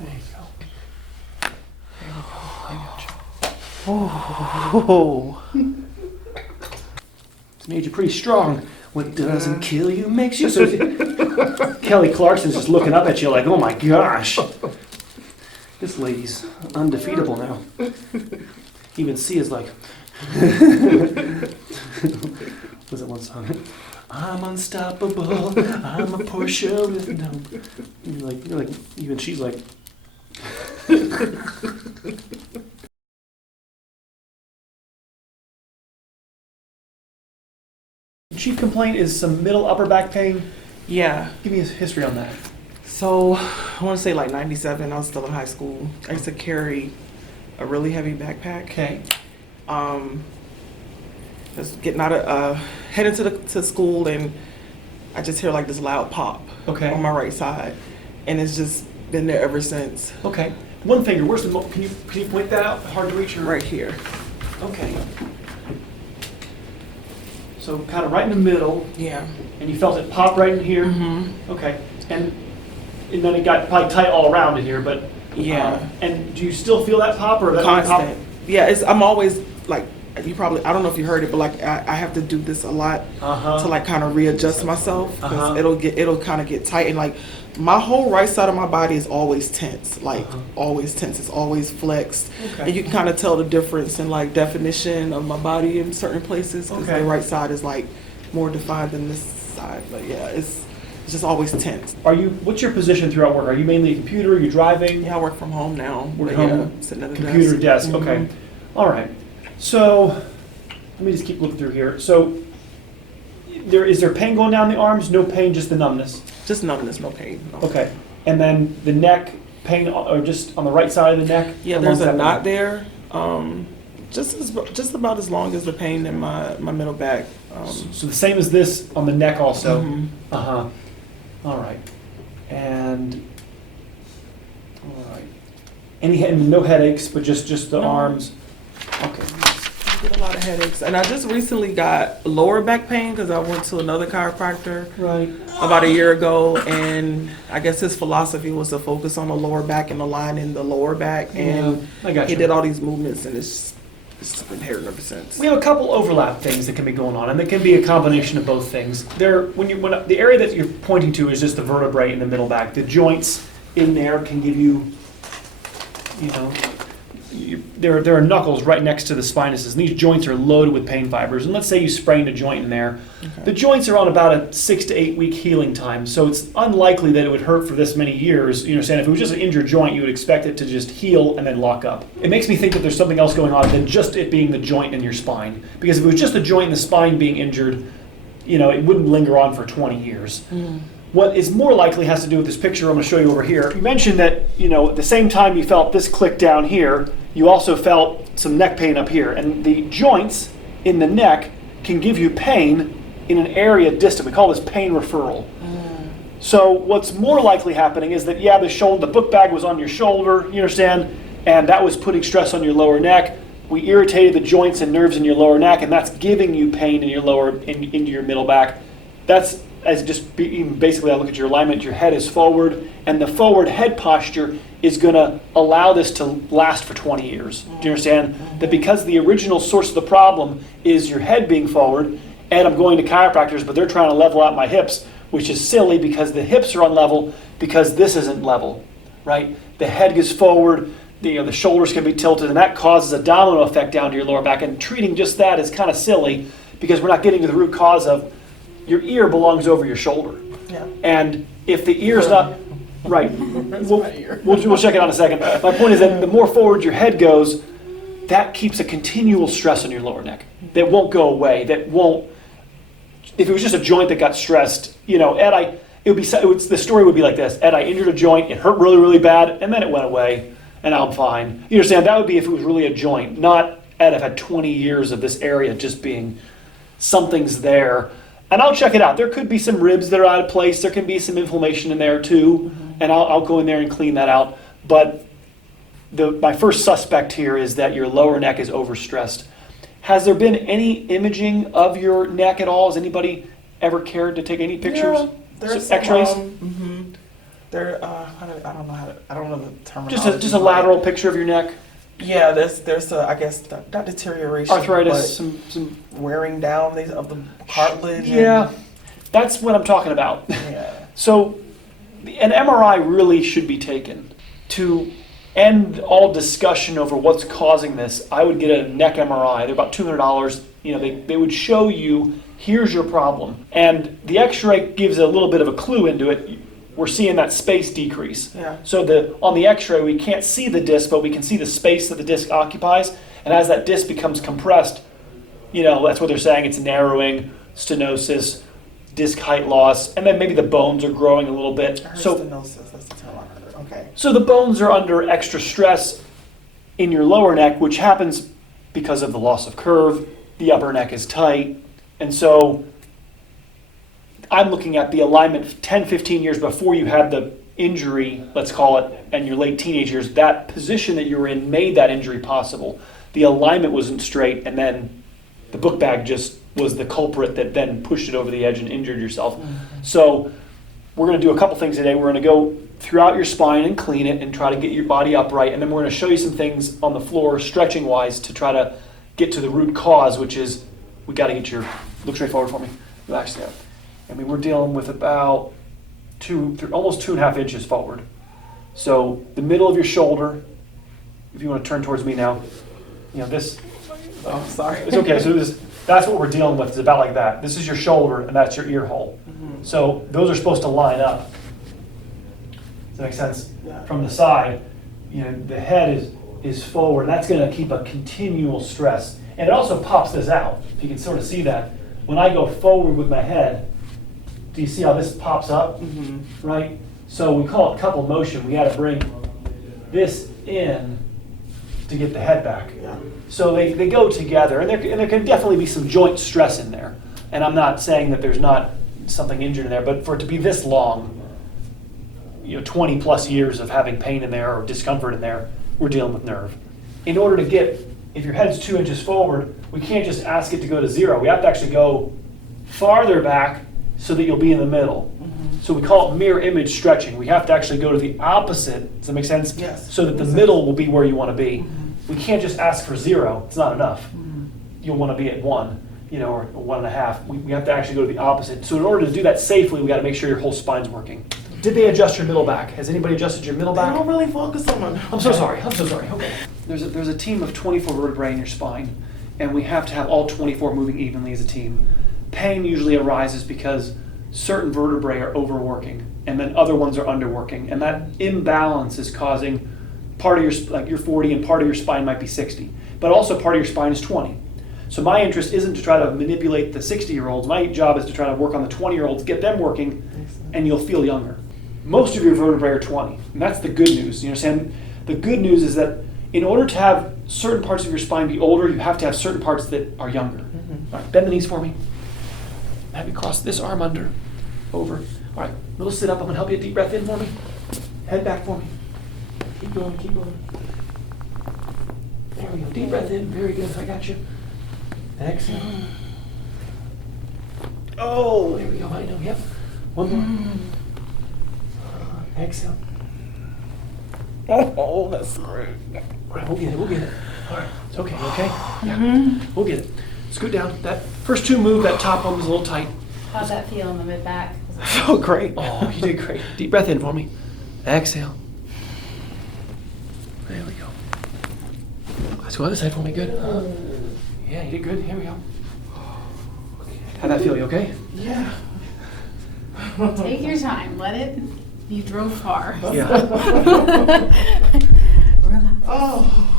There you go. There we go. I got you. Oh. It's made you pretty strong. What doesn't kill you makes you so. Kelly Clarkson's just looking up at you like, oh my gosh. This lady's undefeatable now. Even C is like, was it one song? I'm unstoppable. I'm a Porsche with no. You're like, even she's like. Chief complaint is some middle upper back pain. Yeah. Give me a history on that. So I want to say like 97. I was still in high school. I used to carry a really heavy backpack. Okay. Just getting out of heading to school, and I just hear like this loud pop. Okay. On my right side, and it's just been there ever since. Okay. One finger. Where's the? Can you point that out? Hard to reach. Or? Right here. Okay. So kind of right in the middle. Yeah. And you felt it pop right in here. Mm-hmm. Okay. And then it got probably tight all around in here, but. Yeah. And do you still feel that pop or that Constant. pop? Yeah. I'm always like. You probably, I don't know if you heard it, but like I have to do this a lot to like kind of readjust myself, because it'll kind of get tight, and like my whole right side of my body is always tense, like always tense. It's always flexed, and you can kind of tell the difference in like definition of my body in certain places, because the right side is like more defined than this side. But yeah, it's just always tense. What's your position throughout work? Are you mainly a computer? Are you driving? Yeah, I work from home now. Sitting at a computer desk. Okay. All right. So, let me just keep looking through here. So, is there pain going down the arms? No pain, just the numbness? Just numbness, no pain. No. Okay. And then the neck, pain, or just on the right side of the neck? Yeah, there's a knot there. Just about as long as the pain in my middle back. So the same as this on the neck also? Mm-hmm. Uh-huh. All right. And, all right. No headaches, but just the arms? Okay. I get a lot of headaches, and I just recently got lower back pain because I went to another chiropractor about a year ago, and I guess his philosophy was to focus on the lower back and aligning the lower back, and he did all these movements, and it's been hurting ever since. We have a couple overlap things that can be going on, and they can be a combination of both things. When the area that you're pointing to is just the vertebrae in the middle back. The joints in there can give you, there are knuckles right next to the spinuses, and these joints are loaded with pain fibers. And let's say you sprained a joint in there. Okay. The joints are on about a 6 to 8 week healing time, so it's unlikely that it would hurt for this many years. You understand? If it was just an injured joint, you would expect it to just heal and then lock up. It makes me think that there's something else going on than just it being the joint in your spine. Because if it was just the joint in the spine being injured, it wouldn't linger on for 20 years. Mm. What is more likely has to do with this picture I'm going to show you over here. You mentioned that, at the same time you felt this click down here, you also felt some neck pain up here. And the joints in the neck can give you pain in an area distant. We call this pain referral. Mm. So what's more likely happening is that, the book bag was on your shoulder, you understand, and that was putting stress on your lower neck. We irritated the joints and nerves in your lower neck, and that's giving you pain in your into your middle back. That's basically, I look at your alignment, your head is forward, and the forward head posture is going to allow this to last for 20 years. Do you understand? That because the original source of the problem is your head being forward, and I'm going to chiropractors, but they're trying to level out my hips, which is silly because the hips are unlevel because this isn't level, right? The head gets forward, the shoulders can be tilted, and that causes a domino effect down to your lower back, and treating just that is kind of silly because we're not getting to the root cause of your ear belongs over your shoulder. Yeah. And if the ear's not right, we'll check it out in a second. My point is that the more forward your head goes, that keeps a continual stress on your lower neck that won't go away. That won't. If it was just a joint that got stressed, Ed, the story would be like this: Ed, I injured a joint, it hurt really, really bad, and then it went away, and now I'm fine. You understand? That would be if it was really a joint, not Ed. I've had 20 years of this area just being something's there. And I'll check it out. There could be some ribs that are out of place. There can be some inflammation in there too. And I'll go in there and clean that out. But my first suspect here is that your lower neck is overstressed. Has there been any imaging of your neck at all? Has anybody ever cared to take any pictures? Yeah, there's X-rays? There, I don't know I don't know the terminology. Just a lateral picture of your neck. Yeah, there's I guess not deterioration, Arthritis, but some wearing down of the cartilage. Yeah, that's what I'm talking about. Yeah. So, an MRI really should be taken. To end all discussion over what's causing this, I would get a neck MRI. They're about $200. They would show you, here's your problem, and the X-ray gives a little bit of a clue into it. We're seeing that space decrease. Yeah. So on the X-ray, we can't see the disc, but we can see the space that the disc occupies. And as that disc becomes compressed, that's what they're saying. It's narrowing, stenosis, disc height loss, and then maybe the bones are growing a little bit. I heard So stenosis. That's the term I heard. Okay. So the bones are under extra stress in your lower neck, which happens because of the loss of curve. The upper neck is tight, and so I'm looking at the alignment 10, 15 years before you had the injury, let's call it, and your late teenage years. That position that you were in made that injury possible. The alignment wasn't straight, and then the book bag just was the culprit that then pushed it over the edge and injured yourself. Mm-hmm. So we're going to do a couple things today. We're going to go throughout your spine and clean it and try to get your body upright, and then we're going to show you some things on the floor, stretching-wise, to try to get to the root cause, which is we got to get look straight forward for me, relax there. We're dealing with about almost 2.5 inches forward. So the middle of your shoulder, if you want to turn towards me now, this. Oh, sorry. It's okay. So that's what we're dealing with. It's about like that. This is your shoulder, and that's your ear hole. Mm-hmm. So those are supposed to line up. Does that make sense? Yeah. From the side, the head is forward, and that's going to keep a continual stress. And it also pops this out. If you can sort of see that. When I go forward with my head, do you see how this pops up? Mm-hmm. Right? So we call it couple motion. We got to bring this in to get the head back. Yeah. So they go together, and there can definitely be some joint stress in there. And I'm not saying that there's not something injured in there, but for it to be this long, 20 plus years of having pain in there or discomfort in there, we're dealing with nerve. In order to get, if your head's 2 inches forward, we can't just ask it to go to 0. We have to actually go farther back so that you'll be in the middle. Mm-hmm. So we call it mirror image stretching. We have to actually go to the opposite. Does that make sense? Yes. So that the middle will be where you want to be. Mm-hmm. We can't just ask for 0. It's not enough. Mm-hmm. You'll want to be at 1, or 1.5. We have to actually go to the opposite. So in order to do that safely, we got to make sure your whole spine's working. Did they adjust your middle back? Has anybody adjusted your middle back? They don't really focus on it. I'm so sorry. Okay. There's a team of 24 vertebrae in your spine, and we have to have all 24 moving evenly as a team. Pain usually arises because certain vertebrae are overworking, and then other ones are underworking, and that imbalance is causing part of you're 40 and part of your spine might be 60, but also part of your spine is 20. So my interest isn't to try to manipulate the 60-year-olds. My job is to try to work on the 20-year-olds, get them working, and you'll feel younger. Most of your vertebrae are 20, and that's the good news. You understand? The good news is that in order to have certain parts of your spine be older, you have to have certain parts that are younger. Mm-hmm. All right, bend the knees for me. Have you cross this arm under, over. All right, little sit up. I'm gonna help you. Deep breath in for me. Head back for me. Keep going, keep going. There we go. Deep breath in. Very good. I got you. Exhale. Oh, there we go. I know. Yep. One more. Exhale. Oh, that's great. All right, we'll get it. All right, it's okay, okay? Yeah, we'll get it. Scoot down. That first 2 move, that top one was a little tight. How'd that feel in the mid-back? Oh, great. Oh, you did great. Deep breath in for me. Exhale. There we go. Let's go on this side for me, good. Yeah, you did good. Here we go. How'd that feel? You okay? Yeah. Take your time. Let it. You drove far. Yeah. Relax. Oh.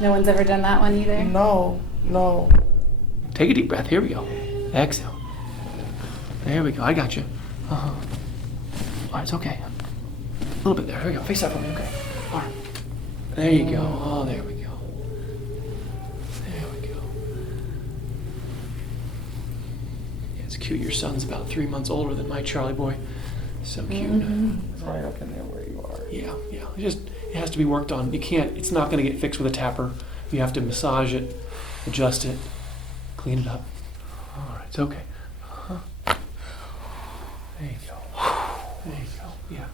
No one's ever done that one either? No. Take a deep breath. Here we go. Exhale. There we go. I got you. All right, it's okay. A little bit there. Here we go. Face that for me. Okay. All right. There you go. Oh, there we go. There we go. Yeah, it's cute. Your son's about 3 months older than my Charlie boy. So cute. It's right up in there where you are. Yeah. It has to be worked on. You can't, it's not going to get fixed with a tapper. You have to massage it, adjust it, clean it up. All right, it's okay. There you go. There you go. Yeah.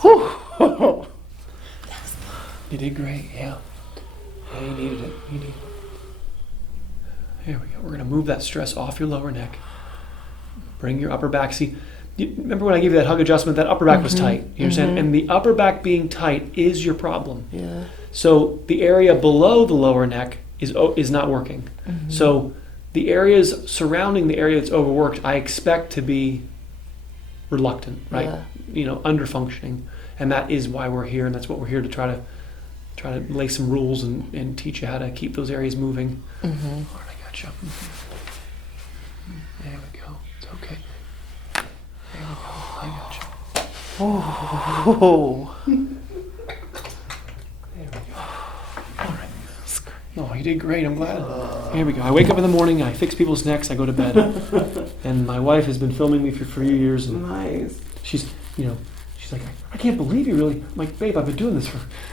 Whew. You did great. Yeah. Yeah, you needed it. You needed it. There we go. We're going to move that stress off your lower neck. Bring your upper back. See, remember when I gave you that hug adjustment? That upper back was tight. You understand? And the upper back being tight is your problem. Yeah. So the area below the lower neck is not working. So the areas surrounding the area that's overworked, I expect to be reluctant, right? Yeah. You know, under functioning, and that is why we're here, and that's what we're here to try to lay some rules and teach you how to keep those areas moving. All right, I got you. There we go. It's okay. There we go. I got you. Oh. There we go. All right. Oh, you did great. I'm glad. Here we go. I wake up in the morning, I fix people's necks, I go to bed. And my wife has been filming me for 3 years. And Nice. she's like, I can't believe you really. I'm like, babe, I've been doing this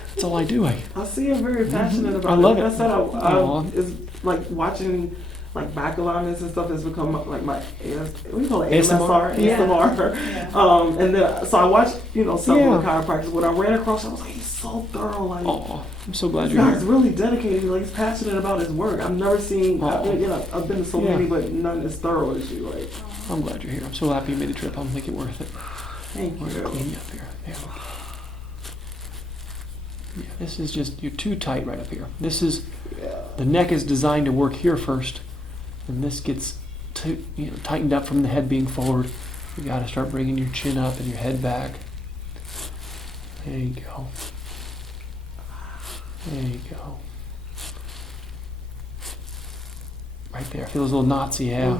that's all I do. I see you're very passionate about I love it. That's how Aw. it's like watching like back alignments and stuff has become like my what do you call it? ASMR? ASMR. Yeah. And then so I watched some Yeah. of the chiropractors. When I ran across, I was like, he's so thorough. Like, Oh, I'm so glad this you're guy's here. really dedicated. Like, he's passionate about his work. I've never seen. Aw. I've been to so Yeah. many, but none as thorough as you. Like, I'm glad you're here. I'm so happy you made the trip. I'll make it worth it. thank We're gonna you. clean you up here. There we go. Yeah, this is just, you're too tight right up here. This is, Yeah. the neck is designed to work here first, and this gets tightened up from the head being forward. You got to start bringing your chin up and your head back. There you go. There you go. Right there. Feel those little knots? Yeah.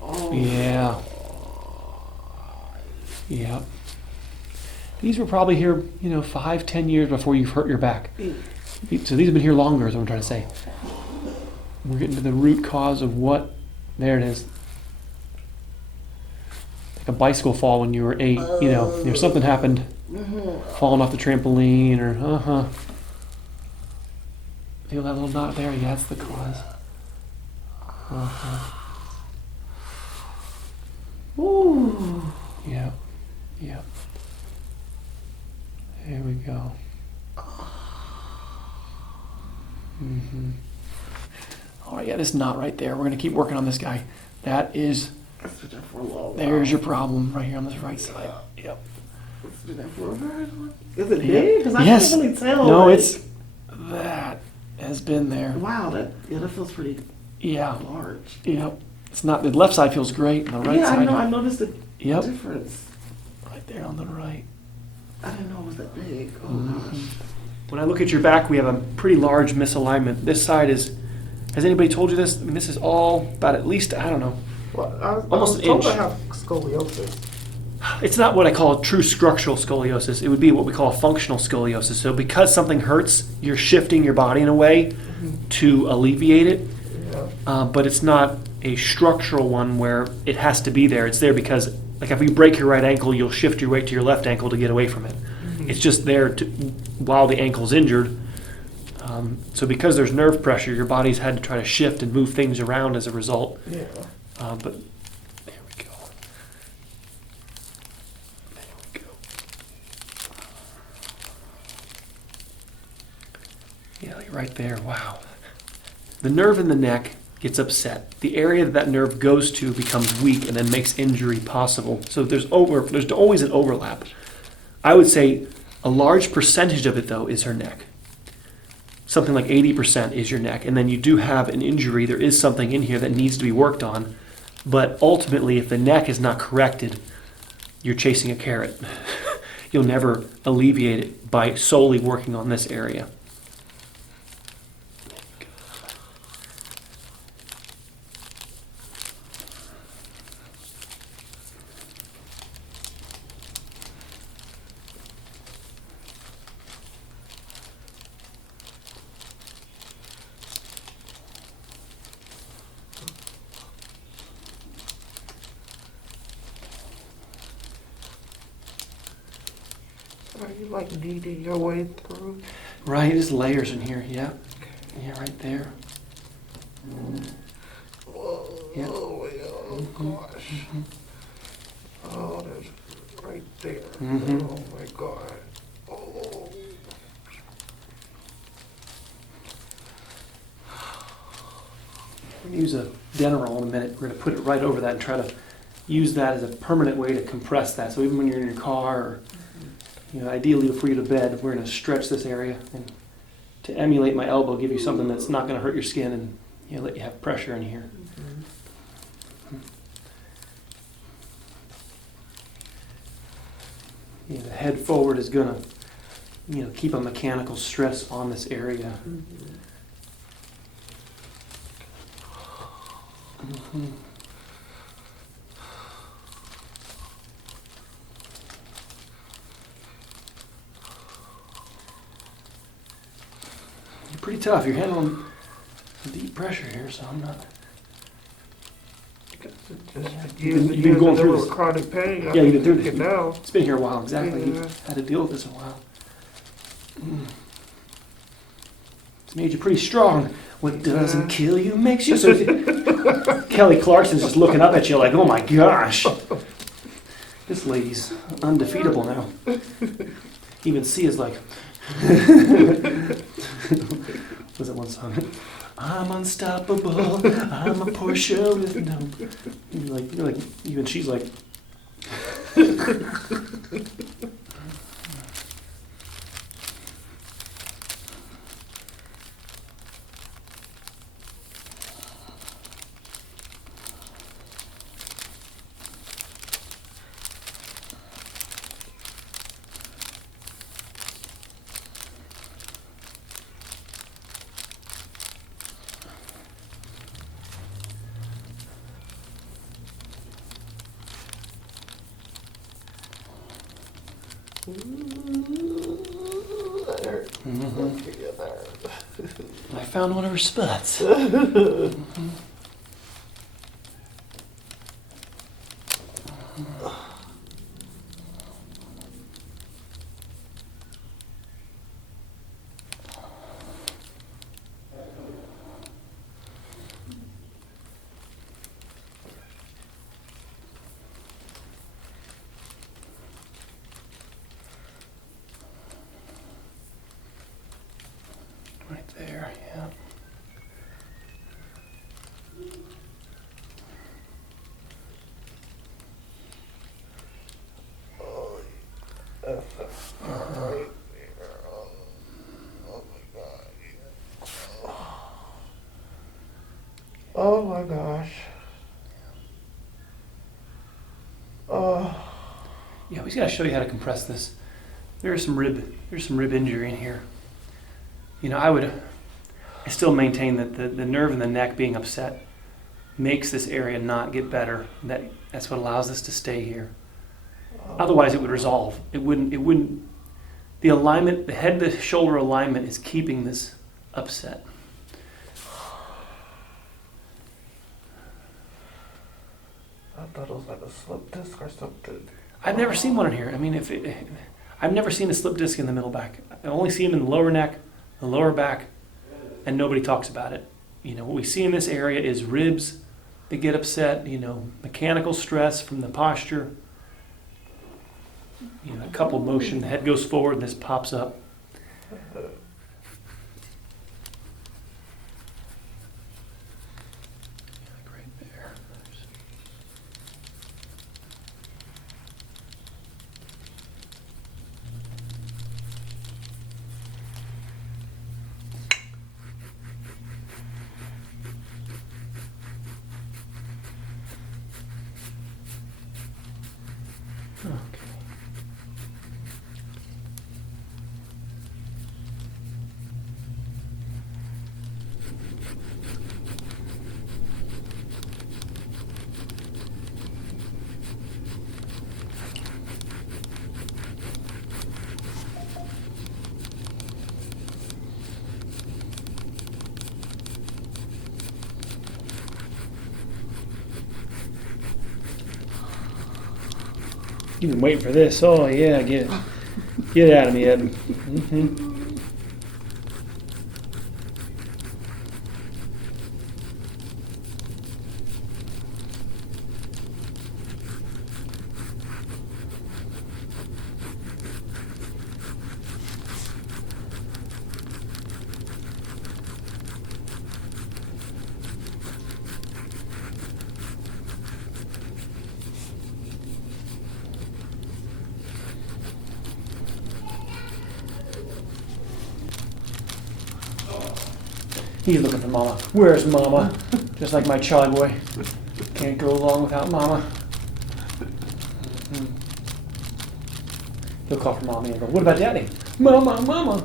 Oh. Yeah. Yeah. These were probably here, 5-10 years before you've hurt your back. So these have been here longer, is what I'm trying to say. We're getting to the root cause of what. There it is. Like a bicycle fall when you were 8. Something happened. Falling off the trampoline or Feel that little knot there? Yeah, that's the cause. Ooh. Yeah. Yeah. There we go. All right, yeah, this knot right there. We're going to keep working on this guy. That is, It's been there for a long there's your problem right here on this right side. Yep. It's been there for a very long. Is it Yeah. big? Because I Yes. can't really tell. No, like- it's, that has been there. Wow, that feels pretty Yeah. large. Yep. It's not, the left side feels great, and the right Yeah, side. I noticed the Yep. difference. Right there on the right. I didn't know it was that big. Oh gosh. When I look at your back, we have a pretty large misalignment. This side is, has anybody told you this? I mean, this is all about at least, I don't know. Well, Almost was an told inch. I have scoliosis. It's not what I call a true structural scoliosis. It would be what we call a functional scoliosis. So because something hurts, you're shifting your body in a way to alleviate it. Yeah. But it's not a structural one where it has to be there. It's there because, like, if you break your right ankle, you'll shift your weight to your left ankle to get away from it. It's just there while the ankle's injured. So because there's nerve pressure, your body's had to try to shift and move things around as a result. Yeah. But there we go. There we go. Yeah, like right there. Wow. The nerve in the neck gets upset. The area that nerve goes to becomes weak and then makes injury possible. So there's always an overlap. I would say a large percentage of it, though, is her neck. Something like 80% is your neck. And then you do have an injury. There is something in here that needs to be worked on. But ultimately, if the neck is not corrected, you're chasing a carrot. You'll never alleviate it by solely working on this area. Are you like kneading your way through? Right, there's layers in here. Yeah. Yeah, right there. Yeah. Oh, yeah. Oh gosh. right there. Mhm. Oh my God. Oh. We're going to use a Denerol in a minute. We're going to put it right over that and try to use that as a permanent way to compress that. So even when you're in your car, or ideally before you go to bed, we're going to stretch this area and to emulate my elbow, give you something that's not going to hurt your skin and let you have pressure in here. The head forward is going to keep a mechanical stress on this area. Mm-hmm. You're pretty tough. You're handling deep pressure here, so I'm not. You've been going through this. Chronic pain. Yeah, you've been through this. Now. It's been here a while, exactly. Yeah. You've had to deal with this a while. It's made you pretty strong. What doesn't kill you makes you so. Kelly Clarkson's just looking up at you like, oh my gosh. This lady's undefeatable now. Even C is like, was it one song? I'm unstoppable. I'm a Porsche with no. You're like, even she's like. That hurt. Mm-hmm. Okay, that hurt. I found one of her spots. Right there, yeah. Oh, that's right there. Oh my God. Oh my gosh. Oh. Yeah, we just gotta show you how to compress this. There's some rib injury in here. I still maintain that the nerve in the neck being upset makes this area not get better. That's what allows this to stay here. Otherwise, it would resolve. It wouldn't. The alignment, the head to shoulder alignment, is keeping this upset. I thought it was like a slip disc or something. I've never seen one in here. I mean, I've never seen a slip disc in the middle back. I only see them in the lower neck, the lower back, and nobody talks about it. What we see in this area is ribs that get upset, mechanical stress from the posture, a couple motion, the head goes forward and this pops up. Right there. Okay. You've been waiting for this. Oh yeah, get it out of me, Ed. Mm-hmm. He's looking for mama. Where's mama? Just like my Charlie boy. Can't go along without mama. He'll call for mommy and go, what about daddy? Mama, mama.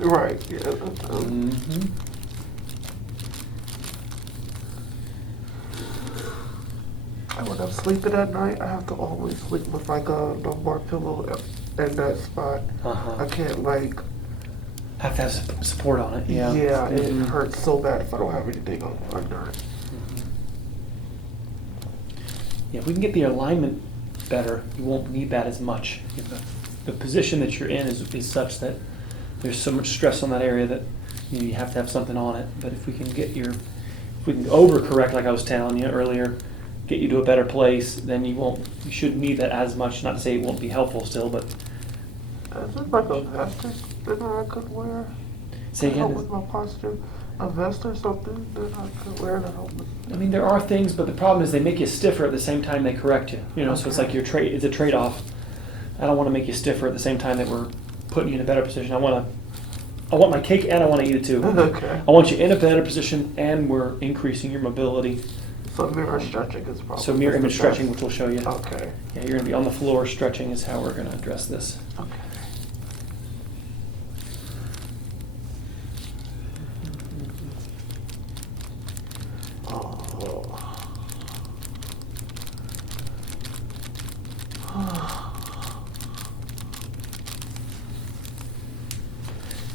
Right, yeah. Mm-hmm. And when I'm sleeping at night, I have to always sleep with like a lumbar pillow in that spot. I can't like. Have to have some support on it, yeah. Yeah, it Mhm. hurts so bad if I don't have anything under it. Yeah, if we can get the alignment better, you won't need that as much. If the position that you're in is such that there's so much stress on that area that you have to have something on it. But if we can overcorrect, like I was telling you earlier, get you to a better place, then you shouldn't need that as much. Not to say it won't be helpful still, but Is it like a vest that I could wear? say To help again. with my posture? A vest or something that I could wear to help with. I mean, there are things, but the problem is they make you stiffer at the same time they correct you. You know, so it's like it's a trade-off. I don't want to make you stiffer at the same time that we're putting you in a better position. I want my cake and I want to eat it too. Okay. I want you in a better position and we're increasing your mobility. So mirror stretching is probably. So mirror the image best. stretching, which we'll show you. Okay. Yeah, you're going to be on the floor stretching is how we're going to address this. Okay.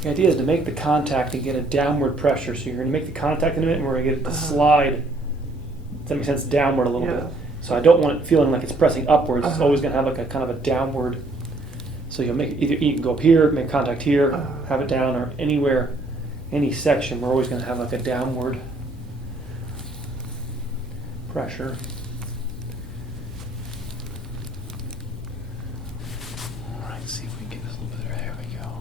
The idea is to make the contact and get a downward pressure. So you're going to make the contact in a minute and we're going to get it to slide. Does that make sense? Downward a little bit. So I don't want it feeling like it's pressing upwards. It's always going to have like a kind of a downward. So you'll make either you can go up here, make contact here, have it down, or anywhere, any section. We're always going to have like a downward pressure. All right, see if we can get this a little bit there. There we go.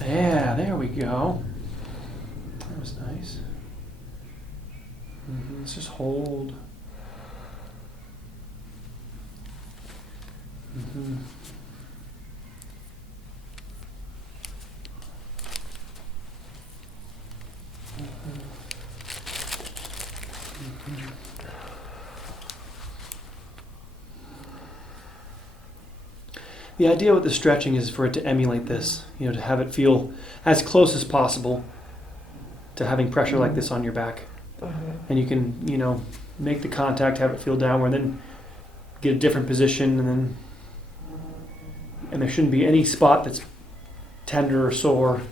Yeah, there we go. That was nice. Let's just hold. The idea with the stretching is for it to emulate this, you know, to have it feel as close as possible to having pressure like this on your back. And you can, you know, make the contact, have it feel downward, then get a different position, and there shouldn't be any spot that's tender or sore.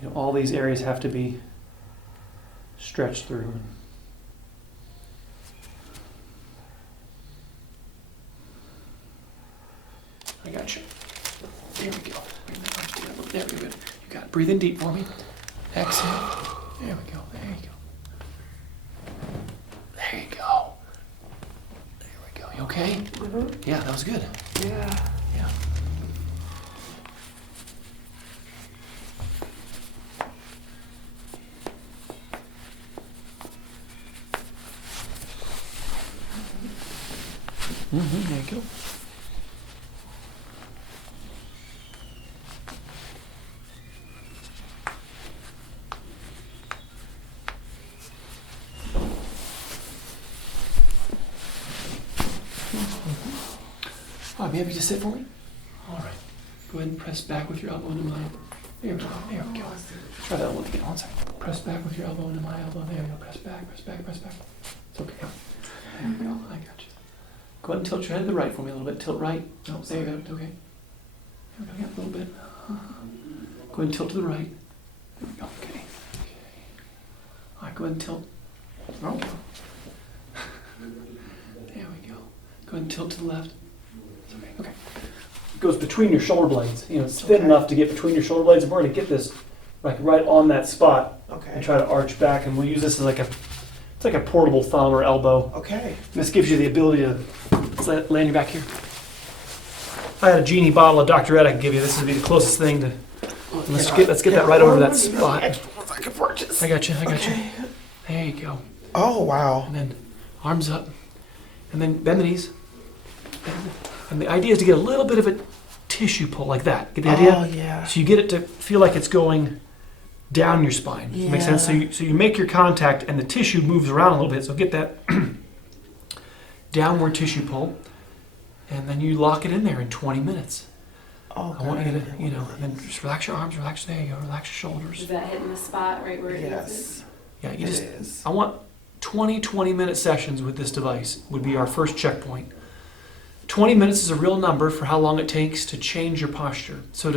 You know, all these areas have to be stretched through. I got you. There we go. Bring that arms together. There we go. Good. You got it. Breathe in deep for me. Exhale. There we go. There you go. There you go. There we go. You okay? Yeah, that was good. Yeah. Yeah. There you go. Oh, maybe just sit for me? All right. Go ahead and press back with your elbow into mine. There we go. There we go. Try that one again. 1 second. Press back with your elbow into my elbow. There we go. Press back, press back, press back. It's okay. There we go. I got you. Go ahead and tilt your head to the right for me a little bit. Tilt right. Oh, there you go. Okay. There we go. Yeah, a little bit. Go ahead and tilt to the right. There we go. Okay. All right, go ahead and tilt. Okay. There we go. Go ahead and tilt to the left. It's okay. Okay. It goes between your shoulder blades. You know, it's thin enough to get between your shoulder blades, and we're going to get this like right on that spot. Okay. And try to arch back, and we'll use this as like it's like a portable thumb or elbow. Okay. This gives you the ability to land your back here. If I had a genie bottle of Dr. Ed I could give you, this would be the closest thing to Let's get that right over that spot. If I can purchase. I got you. Okay. There you go. Oh, wow. And then arms up. And then bend the knees. And the idea is to get a little bit of a tissue pull like that. Get the idea? Oh, yeah. So you get it to feel like it's going down your spine. Does that make sense? So you make your contact and the tissue moves around a little bit. So get that downward tissue pull. And then you lock it in there in 20 minutes. Oh, I want you to, and then just relax your arms, there you go, relax your shoulders. Is that hitting the spot right where it is? Yes. Yeah, It you just, is. I want 20-minute sessions with this device would be our first checkpoint. 20 minutes is a real number for how long it takes to change your posture. So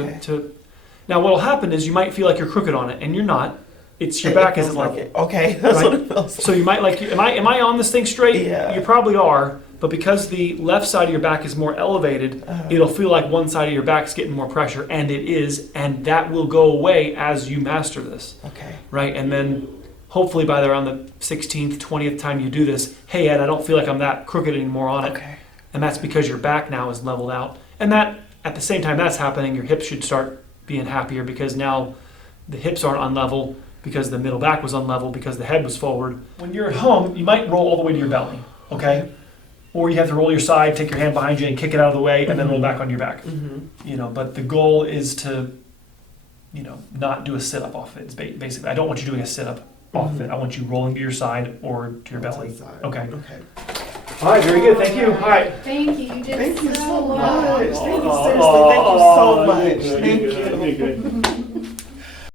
now what'll happen is you might feel like you're crooked on it, and you're not. It's your back isn't level. Okay, that's Right? what it feels like. So you might am I on this thing straight? Yeah. You probably are, but because the left side of your back is more elevated, it'll feel like one side of your back is getting more pressure, and it is, and that will go away as you master this. Okay. Right? And then hopefully by around the 16th, 20th time you do this, hey Ed, I don't feel like I'm that crooked anymore on it. Okay. And that's because your back now is leveled out. And that, at the same time that's happening, your hips should start being happier because now the hips aren't unlevel because the middle back was unlevel because the head was forward. When you're at home, you might roll all the way to your belly, okay? Or you have to roll your side, take your hand behind you and kick it out of the way and then roll back on your back. But the goal is to, not do a sit-up off it. It's basically, I don't want you doing a sit-up off it. I want you rolling to your side or to your belly. Okay. Okay. All right, very good. Thank you. All right. Thank you. You did Thank you so well. much. Thank you, seriously. Thank you so much. Thank you. Good.